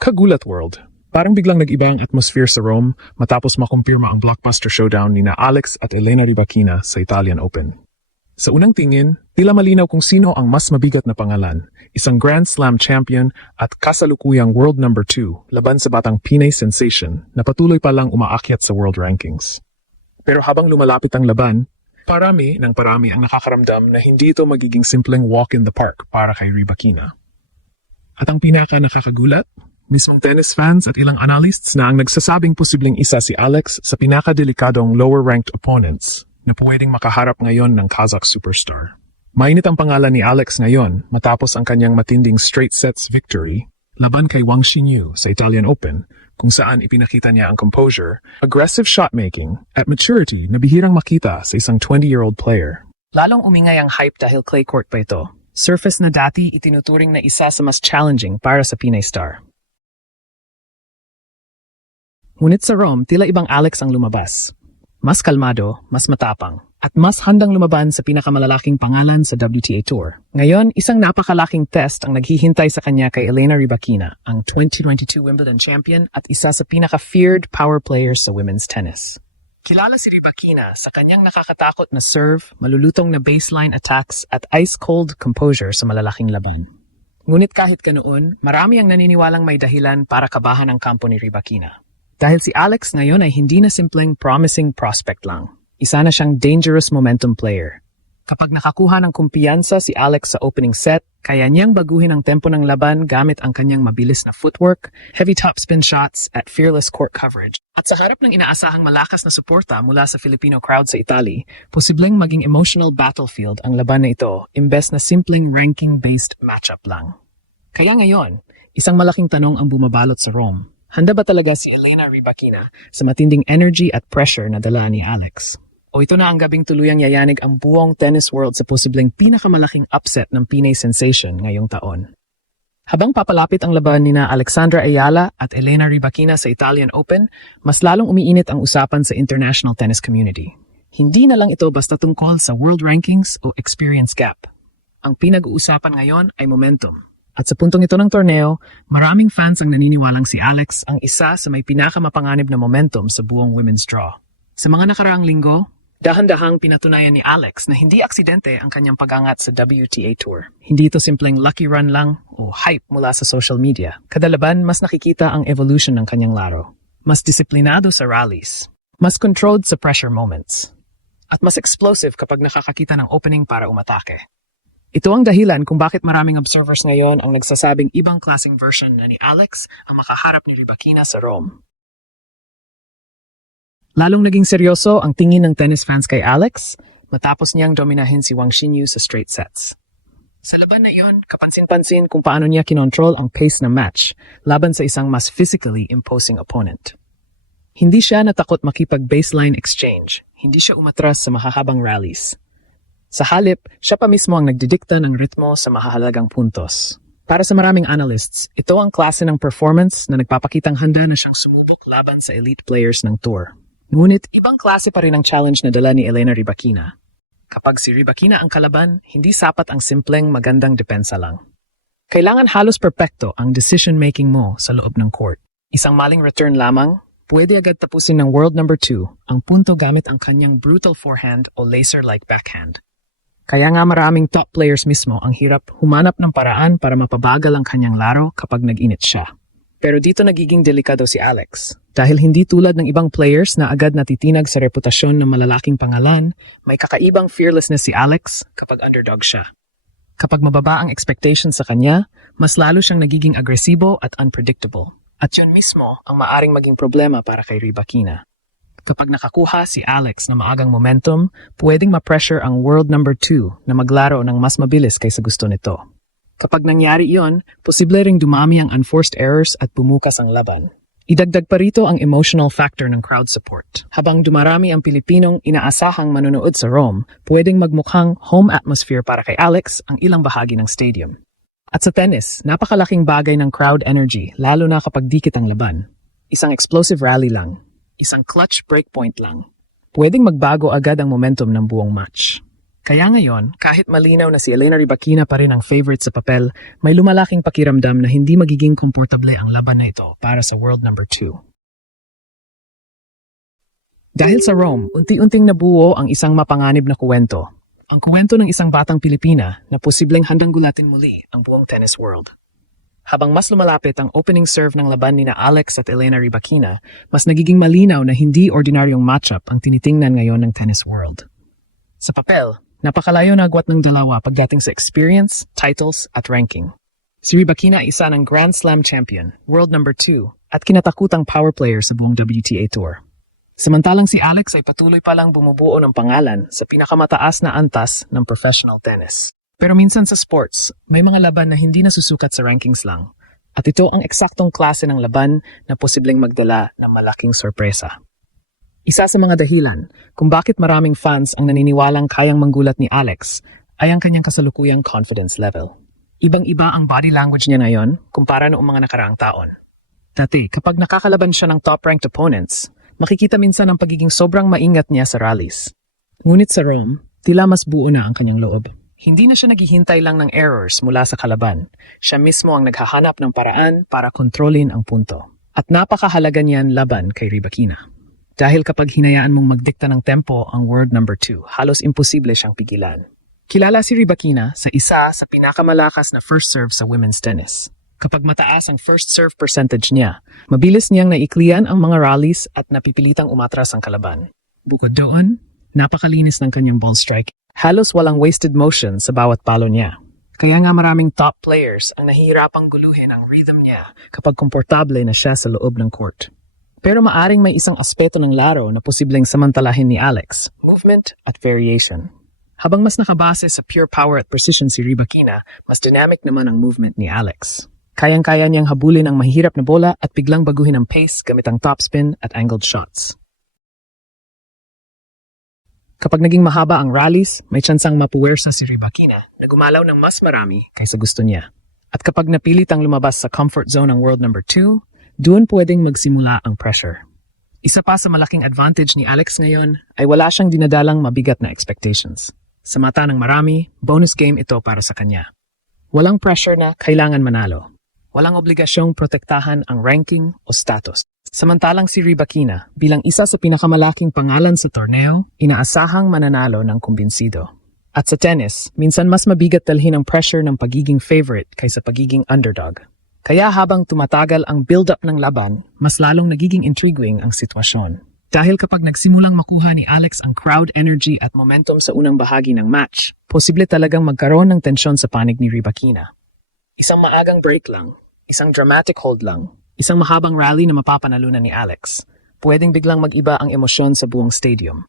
Kagulat World. Parang biglang nag-iba ang atmosphere sa Rome matapos makumpirma ang blockbuster showdown ni Alex at Elena Rybakina sa Italian Open. Sa unang tingin, tila malinaw kung sino ang mas mabigat na pangalan, isang Grand Slam champion at kasalukuyang world number 2 laban sa batang Pinay sensation na patuloy pa lang umaakyat sa world rankings. Pero habang lumalapit ang laban, parami ang nakakaramdam na hindi ito magiging simpleng walk in the park para kay Rybakina. At ang pinaka nakakagulat, mismong tennis fans at ilang analysts na ang nagsasabing posibleng isa si Alex sa pinakadelikadong lower-ranked opponents na pwedeng makaharap ngayon ng Kazakh superstar. Mainit ang pangalan ni Alex ngayon matapos ang kanyang matinding straight sets victory laban kay Wang Xinyu sa Italian Open kung saan ipinakita niya ang composure, aggressive shot-making at maturity na bihirang makita sa isang 20-year-old player. Lalong umingay ang hype dahil clay court pa ito. Surface na dati itinuturing na isa sa mas challenging para sa Pinay star. Ngunit sa Rome, tila ibang Alex ang lumabas. Mas kalmado, mas matapang, at mas handang lumaban sa pinakamalalaking pangalan sa WTA Tour. Ngayon, isang napakalaking test ang naghihintay sa kanya kay Elena Rybakina, ang 2022 Wimbledon champion at isa sa pinaka-feared power players sa women's tennis. Kilala si Rybakina sa kanyang nakakatakot na serve, malulutong na baseline attacks at ice-cold composure sa malalaking laban. Ngunit kahit ganoon, marami ang naniniwalang may dahilan para kabahan ang kampo ni Rybakina. Dahil si Alex ngayon ay hindi na simpleng promising prospect lang. Isa na siyang dangerous momentum player. Kapag nakakuha ng kumpiyansa si Alex sa opening set, kaya niyang baguhin ang tempo ng laban gamit ang kanyang mabilis na footwork, heavy topspin shots at fearless court coverage. At sa harap ng inaasahang malakas na suporta mula sa Filipino crowd sa Italy, posibleng maging emotional battlefield ang laban na ito imbes na simpleng ranking-based matchup lang. Kaya ngayon, isang malaking tanong ang bumabalot sa Rome. Handa ba talaga si Elena Rybakina sa matinding energy at pressure na dala ni Alex? O ito na ang gabing tuluyang yayanig ang buong tennis world sa posibleng pinakamalaking upset ng Pinay sensation ngayong taon? Habang papalapit ang laban ni Alexandra Ayala at Elena Rybakina sa Italian Open, mas lalong umiinit ang usapan sa international tennis community. Hindi na lang ito basta tungkol sa world rankings o experience gap. Ang pinag-uusapan ngayon ay momentum. At sa puntong ito ng torneo, maraming fans ang naniniwalang si Alex ang isa sa may pinakamapanganib na momentum sa buong women's draw. Sa mga nakaraang linggo, dahan-dahang pinatunayan ni Alex na hindi aksidente ang kanyang pag-angat sa WTA Tour. Hindi ito simpleng lucky run lang o hype mula sa social media. Kada laban, mas nakikita ang evolution ng kanyang laro. Mas disiplinado sa rallies, mas controlled sa pressure moments, at mas explosive kapag nakakakita ng opening para umatake. Ito ang dahilan kung bakit maraming observers ngayon ang nagsasabing ibang klaseng version na ni Alex ang makaharap ni Rybakina sa Rome. Lalong naging seryoso ang tingin ng tennis fans kay Alex matapos niyang dominahin si Wang Xinyu sa straight sets. Sa laban na iyon, kapansin-pansin kung paano niya kinontrol ang pace ng match laban sa isang mas physically imposing opponent. Hindi siya natakot makipag-baseline exchange, hindi siya umatras sa mahahabang rallies. Sa halip, siya pa mismo ang nagdidikta ng ritmo sa mahahalagang puntos. Para sa maraming analysts, ito ang klase ng performance na nagpapakitang handa na siyang sumubok laban sa elite players ng tour. Ngunit, ibang klase pa rin ang challenge na dala ni Elena Rybakina. Kapag si Rybakina ang kalaban, hindi sapat ang simpleng magandang depensa lang. Kailangan halos perpekto ang decision-making mo sa loob ng court. Isang maling return lamang, pwede agad tapusin ng world number 2 ang punto gamit ang kanyang brutal forehand o laser-like backhand. Kaya nga maraming top players mismo ang hirap humanap ng paraan para mapabagal ang kanyang laro kapag nag-init siya. Pero dito nagiging delikado si Alex. Dahil hindi tulad ng ibang players na agad natitinag sa reputasyon ng malalaking pangalan, may kakaibang fearlessness si Alex kapag underdog siya. Kapag mababa ang expectations sa kanya, mas lalo siyang nagiging agresibo at unpredictable. At yun mismo ang maaring maging problema para kay Rybakina. Kapag nakakuha si Alex na maagang momentum, pwedeng ma-pressure ang world number 2 na maglaro ng mas mabilis kaysa gusto nito. Kapag nangyari iyon, posible ring dumami ang unforced errors at bumukas ang laban. Idagdag pa rito ang emotional factor ng crowd support. Habang dumarami ang Pilipinong inaasahang manonood sa Rome, pwedeng magmukhang home atmosphere para kay Alex ang ilang bahagi ng stadium. At sa tennis, napakalaking bagay ng crowd energy lalo na kapag dikit ang laban. Isang explosive rally lang. Isang clutch breakpoint lang. Pwedeng magbago agad ang momentum ng buong match. Kaya ngayon, kahit malinaw na si Elena Rybakina pa rin ang favorite sa papel, may lumalaking pakiramdam na hindi magiging komportable ang laban na ito para sa World number 2. Dahil sa Rome, unti-unting nabuo ang isang mapanganib na kuwento. Ang kuwento ng isang batang Pilipina na posibleng handang gulatin muli ang buong tennis world. Habang mas lumalapit ang opening serve ng laban ni Alex at Elena Rybakina, mas nagiging malinaw na hindi ordinaryong matchup ang tinitingnan ngayon ng tennis world. Sa papel, napakalayo na agwat ng dalawa pagdating sa experience, titles at ranking. Si Rybakina ay isa ng Grand Slam champion, World number 2 at kinatakutang power player sa buong WTA Tour. Samantalang si Alex ay patuloy palang bumubuo ng pangalan sa pinakamataas na antas ng professional tennis. Pero minsan sa sports, may mga laban na hindi nasusukat sa rankings lang. At ito ang eksaktong klase ng laban na posibleng magdala ng malaking sorpresa. Isa sa mga dahilan kung bakit maraming fans ang naniniwalang kayang manggulat ni Alex ay ang kanyang kasalukuyang confidence level. Ibang-iba ang body language niya ngayon kumpara noong mga nakaraang taon. Dati, kapag nakakalaban siya ng top-ranked opponents, makikita minsan ang pagiging sobrang maingat niya sa rallies. Ngunit sa Rome, tila mas buo na ang kanyang loob. Hindi na siya naghihintay lang ng errors mula sa kalaban. Siya mismo ang naghahanap ng paraan para kontrolin ang punto. At napakahalaga niyan laban kay Rybakina. Dahil kapag hinayaan mong magdikta ng tempo ang World number 2, halos imposible siyang pigilan. Kilala si Rybakina sa isa sa pinakamalakas na first serve sa women's tennis. Kapag mataas ang first serve percentage niya, mabilis niyang naiklian ang mga rallies at napipilitang umatras ang kalaban. Bukod doon, napakalinis ng kanyang ball strike. Halos walang wasted motion sa bawat palo niya. Kaya nga maraming top players ang nahihirapang guluhin ang rhythm niya kapag komportable na siya sa loob ng court. Pero maaring may isang aspeto ng laro na posibleng samantalahin ni Alex, movement at variation. Habang mas nakabase sa pure power at precision si Rybakina, mas dynamic naman ang movement ni Alex. Kayang-kaya niyang habulin ang mahihirap na bola at biglang baguhin ang pace gamit ang topspin at angled shots. Kapag naging mahaba ang rallies, may tsansang mapuwersa si Rybakina na gumalaw ng mas marami kaysa gusto niya. At kapag napilit ang lumabas sa comfort zone ng World number 2, doon pwedeng magsimula ang pressure. Isa pa sa malaking advantage ni Alex ngayon ay wala siyang dinadalang mabigat na expectations. Sa mata ng marami, bonus game ito para sa kanya. Walang pressure na kailangan manalo. Walang obligasyong protektahan ang ranking o status. Samantalang si Rybakina, bilang isa sa pinakamalaking pangalan sa torneo, inaasahang mananalo ng kumbinsido. At sa tennis, minsan mas mabigat dalhin ang pressure ng pagiging favorite kaysa pagiging underdog. Kaya habang tumatagal ang build-up ng laban, mas lalong nagiging intriguing ang sitwasyon. Dahil kapag nagsimulang makuha ni Alex ang crowd energy at momentum sa unang bahagi ng match, posible talagang magkaroon ng tensyon sa panig ni Rybakina. Isang maagang break lang, isang dramatic hold lang, isang mahabang rally na mapapanalunan ni Alex. Pwedeng biglang mag-iba ang emosyon sa buong stadium.